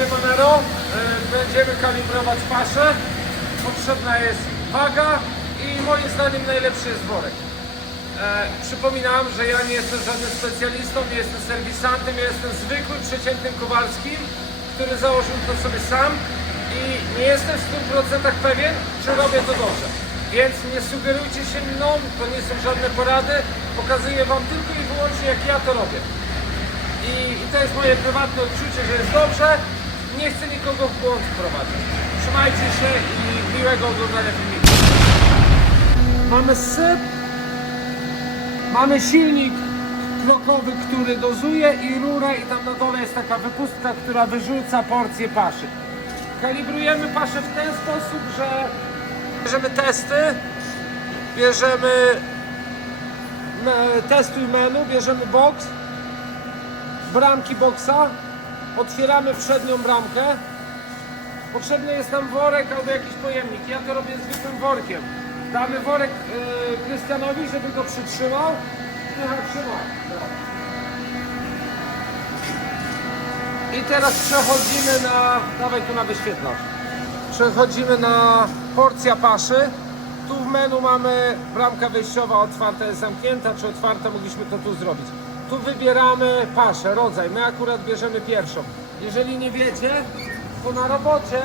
E, Będziemy kalibrować paszę. Potrzebna jest waga i moim zdaniem najlepszy jest worek. E, przypominam, że ja nie jestem żadnym specjalistą, nie jestem serwisantem, ja jestem zwykłym, przeciętnym Kowalskim, który założył to sobie sam i nie jestem w 100% pewien, czy robię to dobrze. Więc nie sugerujcie się mną, to nie są żadne porady, pokazuję Wam tylko i wyłącznie jak ja to robię. I, I to jest moje prywatne odczucie, że jest dobrze. Nie chcę nikogo w błąd wprowadzać. Trzymajcie się i miłego oglądania filmiku. Mamy syp, mamy silnik krokowy, który dozuje i rurę i tam na dole jest taka wypustka, która wyrzuca porcję paszy. Kalibrujemy paszę w ten sposób, że bierzemy testy, bierzemy testuj menu, bierzemy box, bramki boksa, otwieramy przednią bramkę. Potrzebny jest nam worek albo jakiś pojemnik. Ja to robię zwykłym workiem. Damy worek yy, Krystianowi, żeby go przytrzymał. Aha. I teraz przechodzimy na... Dawaj tu na wyświetlacz. Przechodzimy na porcja paszy. Tu w menu mamy bramka wyjściowa otwarta jest zamknięta, czy otwarta, mogliśmy to tu zrobić. Tu wybieramy paszę, rodzaj. My akurat bierzemy pierwszą. Jeżeli nie wiecie, to na robocie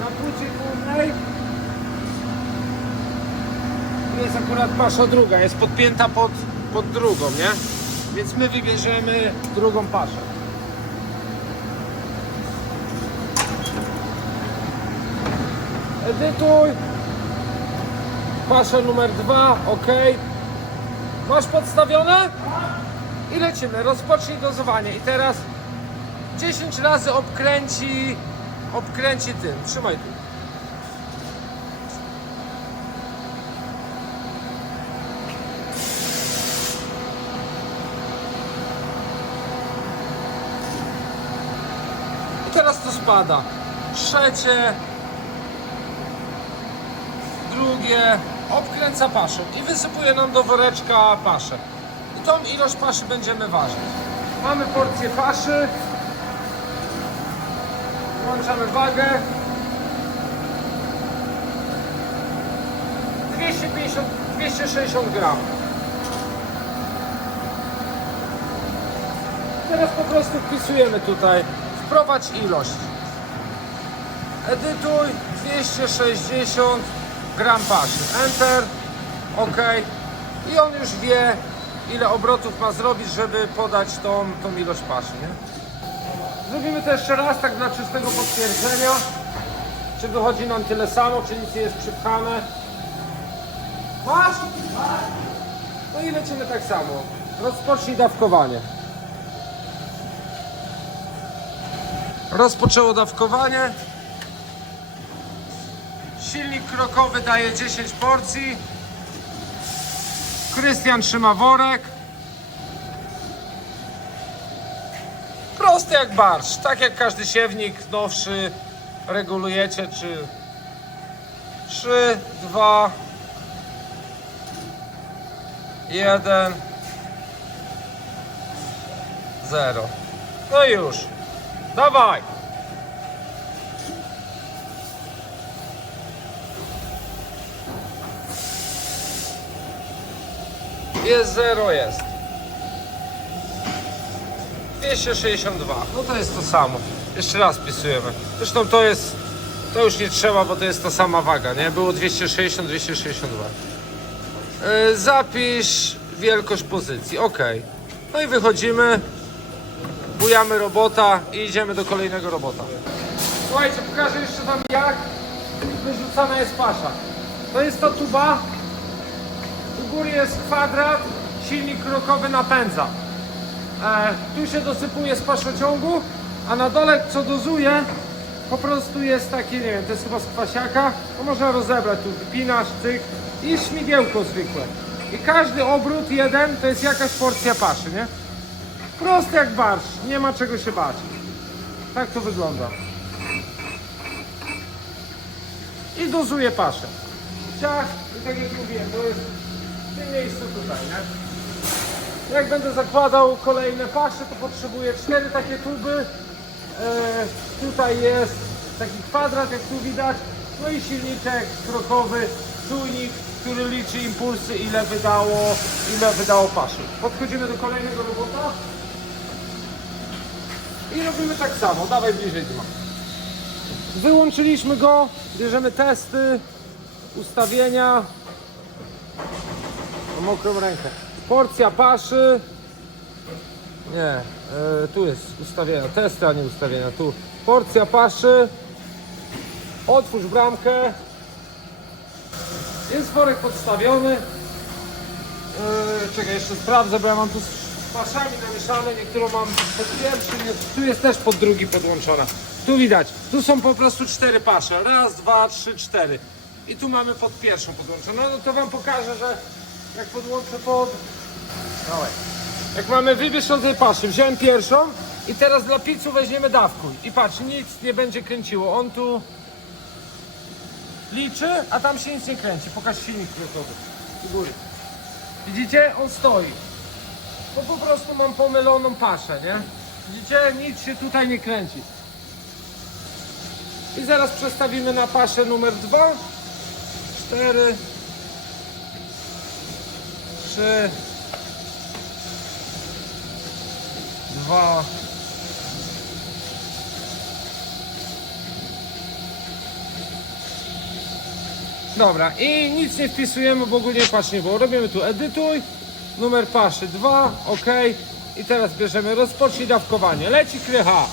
na płycie głównej tu jest akurat pasza druga, jest podpięta pod, pod drugą, nie? Więc my wybierzemy drugą paszę. Edytuj. Pasza numer dwa, ok. Masz podstawione? I lecimy. Rozpocznij dozowanie. I teraz 10 razy obkręci, obkręci tym. Trzymaj tu. Teraz to spada. Trzecie, drugie, obkręca paszę i wysypuje nam do woreczka paszę. I tą ilość paszy będziemy ważyć. Mamy porcję paszy. Włączamy wagę. 250, 260 gram. Teraz po prostu wpisujemy tutaj wprowadź ilość. Edytuj 260 gram paszy. Enter. OK. I on już wie, ile obrotów ma zrobić, żeby podać tą, tą ilość paszy. Nie? Zrobimy to jeszcze raz, tak dla czystego potwierdzenia. Czy wychodzi nam tyle samo, czy nic nie jest przypchane. Masz? No i lecimy tak samo. Rozpocznij dawkowanie. Rozpoczęło dawkowanie. Silnik krokowy daje 10 porcji. Krystian trzyma worek. Prosty jak barsz, tak jak każdy siewnik nowszy regulujecie czy 3, 2, 1, 0. No już. Dawaj. Jest 0, jest. 262. No to jest to samo. Jeszcze raz wpisujemy. Zresztą to jest. To już nie trzeba, bo to jest ta sama waga, nie? Było 260, 262. Yy, zapisz wielkość pozycji. OK. No i wychodzimy. Bujamy robota i idziemy do kolejnego robota. Słuchajcie, pokażę jeszcze wam jak wyrzucana jest pasza. To jest ta tuba. Góry jest kwadrat, silnik krokowy napędza. E, tu się dosypuje z paszociągu, a na dole co dozuje, po prostu jest taki, nie wiem, to jest chyba z kwasiaka, to można rozebrać, tu wypinasz, tyk i śmigiełko zwykłe. I każdy obrót jeden to jest jakaś porcja paszy, nie? Prosty jak barsz, nie ma czego się bać. Tak to wygląda. I dozuje paszę. Ciach, i tak jak mówiłem, to jest w tym miejscu tutaj, nie? Jak będę zakładał kolejne pasze, to potrzebuję cztery takie tuby. E, tutaj jest taki kwadrat, jak tu widać. No i silniczek krokowy, czujnik, który liczy impulsy, ile wydało, ile wydało paszy. Podchodzimy do kolejnego robota. I robimy tak samo. Dawaj bliżej Dima. Wyłączyliśmy go, bierzemy testy, ustawienia. Mokrą rękę. Porcja paszy. Nie, e, tu jest ustawienia, testy, a nie ustawienia. Tu porcja paszy. Otwórz bramkę. Jest worek podstawiony. E, czekaj, jeszcze sprawdzę, bo ja mam tu z paszami namieszane. Niektórą mam pod pierwszy, nie, tu jest też pod drugi podłączona. Tu widać, tu są po prostu cztery pasze. Raz, dwa, trzy, cztery. I tu mamy pod pierwszą podłączoną. No to wam pokażę, że jak podłączę pod... Dawaj. Jak mamy od tej paszy, wziąłem pierwszą i teraz dla pizzu weźmiemy dawkuj. I patrz, nic nie będzie kręciło. On tu liczy, a tam się nic nie kręci. Pokaż silnik krokowy. U góry. Widzicie? On stoi. Bo po prostu mam pomyloną paszę, nie? Widzicie? Nic się tutaj nie kręci. I zaraz przestawimy na paszę numer 2. 4 3 2 Dobra, i nic nie wpisujemy, bo ogólnie pasz nie było. Robimy tu edytuj, numer paszy 2, ok. I teraz bierzemy rozpocznij dawkowanie. Leci krycha.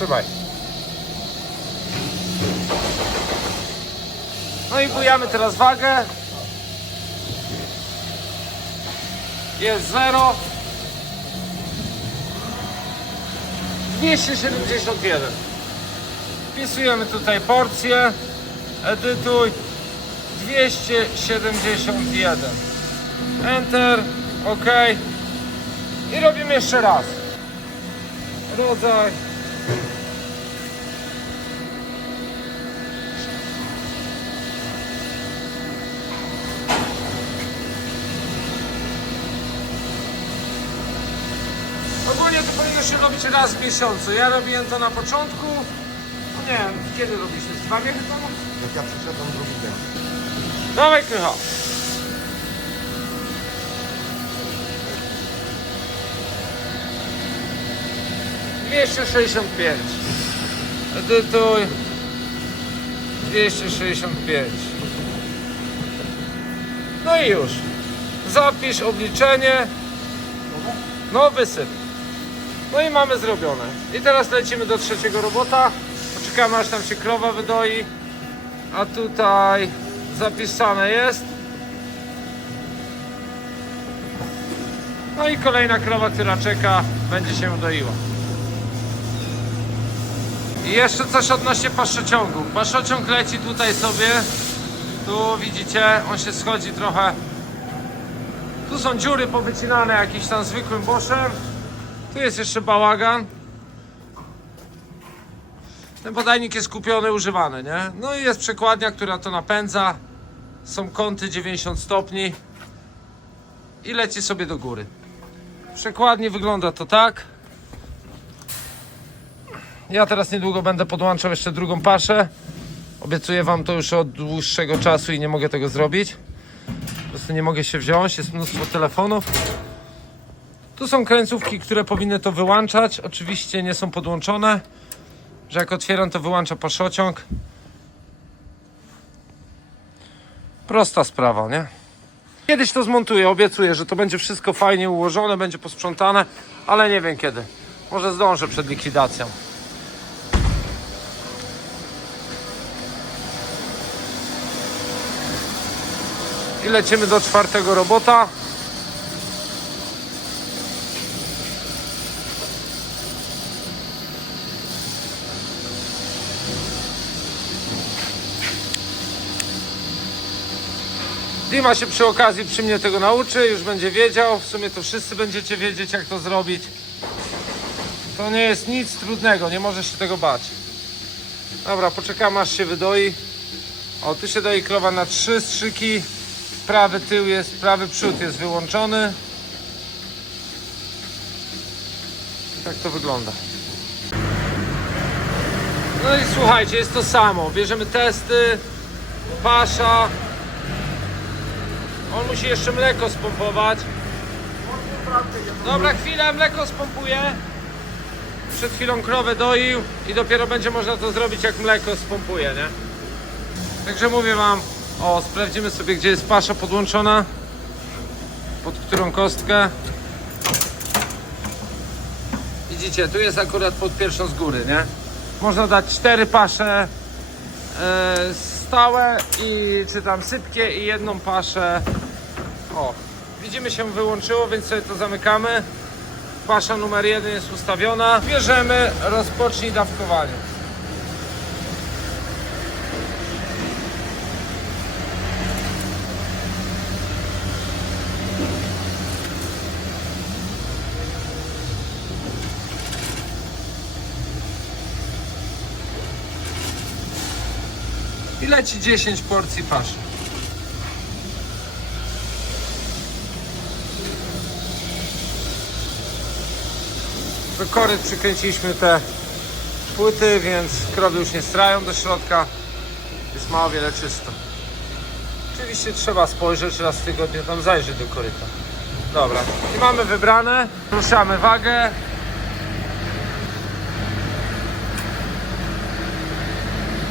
Trzymaj. No i bujamy teraz wagę. Jest 0. 271. Wpisujemy tutaj porcję. Edytuj. 271. Enter. OK. I robimy jeszcze raz. Rodzaj. Ogólnie to się robić raz w miesiącu. Ja robiłem to na początku. No nie wiem, kiedy robiliśmy? Z Dwa miesiące temu? Jak ja przyszedłem drugi dzień. Dawaj krycha. Dwieście sześćdziesiąt pięć. Edytuj. 265. No i już. Zapisz obliczenie. No wysyp. No i mamy zrobione. I teraz lecimy do trzeciego robota. Poczekamy aż tam się krowa wydoi. A tutaj zapisane jest. No i kolejna krowa, która czeka, będzie się doiła. I jeszcze coś odnośnie paszczociągu. Paszczociąg leci tutaj sobie. Tu widzicie, on się schodzi trochę. Tu są dziury powycinane jakimś tam zwykłym boszem. Tu jest jeszcze bałagan. Ten podajnik jest kupiony, używany, nie? No i jest przekładnia, która to napędza. Są kąty 90 stopni. I leci sobie do góry. Przekładnie wygląda to tak. Ja teraz niedługo będę podłączał jeszcze drugą paszę. Obiecuję wam to już od dłuższego czasu i nie mogę tego zrobić. Po prostu nie mogę się wziąć, jest mnóstwo telefonów. Tu są kręcówki, które powinny to wyłączać. Oczywiście nie są podłączone że jak otwieram to wyłącza paszociąg. Prosta sprawa, nie? Kiedyś to zmontuję, obiecuję, że to będzie wszystko fajnie ułożone, będzie posprzątane, ale nie wiem kiedy. Może zdążę przed likwidacją. I lecimy do czwartego robota. Dima się przy okazji przy mnie tego nauczy, już będzie wiedział. W sumie to wszyscy będziecie wiedzieć, jak to zrobić. To nie jest nic trudnego, nie możesz się tego bać. Dobra, poczekamy aż się wydoi. O, tu się doi krowa na trzy strzyki. Prawy tył jest, prawy przód jest wyłączony. Tak to wygląda. No i słuchajcie, jest to samo. Bierzemy testy, pasza. On musi jeszcze mleko spompować. Dobra, chwilę, mleko spompuje. Przed chwilą krowę doił i dopiero będzie można to zrobić jak mleko spompuje, nie? Także mówię wam, o, sprawdzimy sobie gdzie jest pasza podłączona. Pod którą kostkę. Widzicie, tu jest akurat pod pierwszą z góry, nie? Można dać cztery pasze e, stałe i czy tam sypkie i jedną paszę. O, widzimy się wyłączyło, więc sobie to zamykamy. Pasza numer jeden jest ustawiona. Bierzemy, rozpocznij dawkowanie. I leci 10 porcji paszy. Kory przykręciliśmy te płyty, więc krowy już nie strają do środka. Jest mało wiele czysto. Oczywiście trzeba spojrzeć raz w tygodniu, tam zajrzeć do koryta. Dobra, i mamy wybrane. Ruszamy wagę.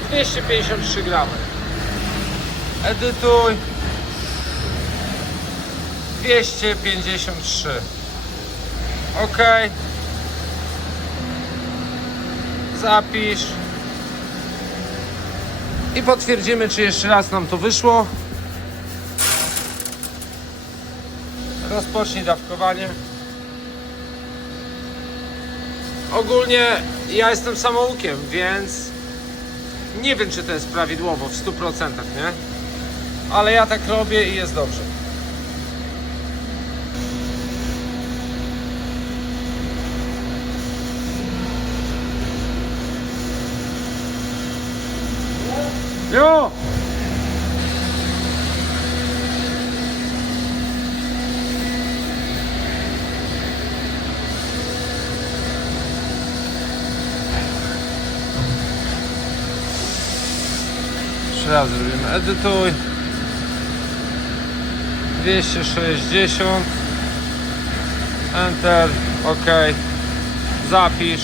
Dwieście pięćdziesiąt trzy gramy. Edytuj. 253. OK. Zapisz. I potwierdzimy, czy jeszcze raz nam to wyszło. Rozpocznij dawkowanie. Ogólnie ja jestem samoukiem, więc nie wiem, czy to jest prawidłowo w 100%, nie? Ale ja tak robię i jest dobrze. Jo! Trzy razy robimy edytuj. 260 Enter. OK. Zapisz.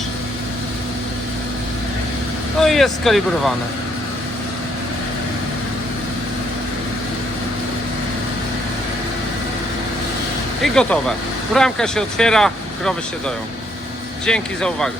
No i jest skalibrowane I gotowe. Bramka się otwiera, krowy się doją. Dzięki za uwagę.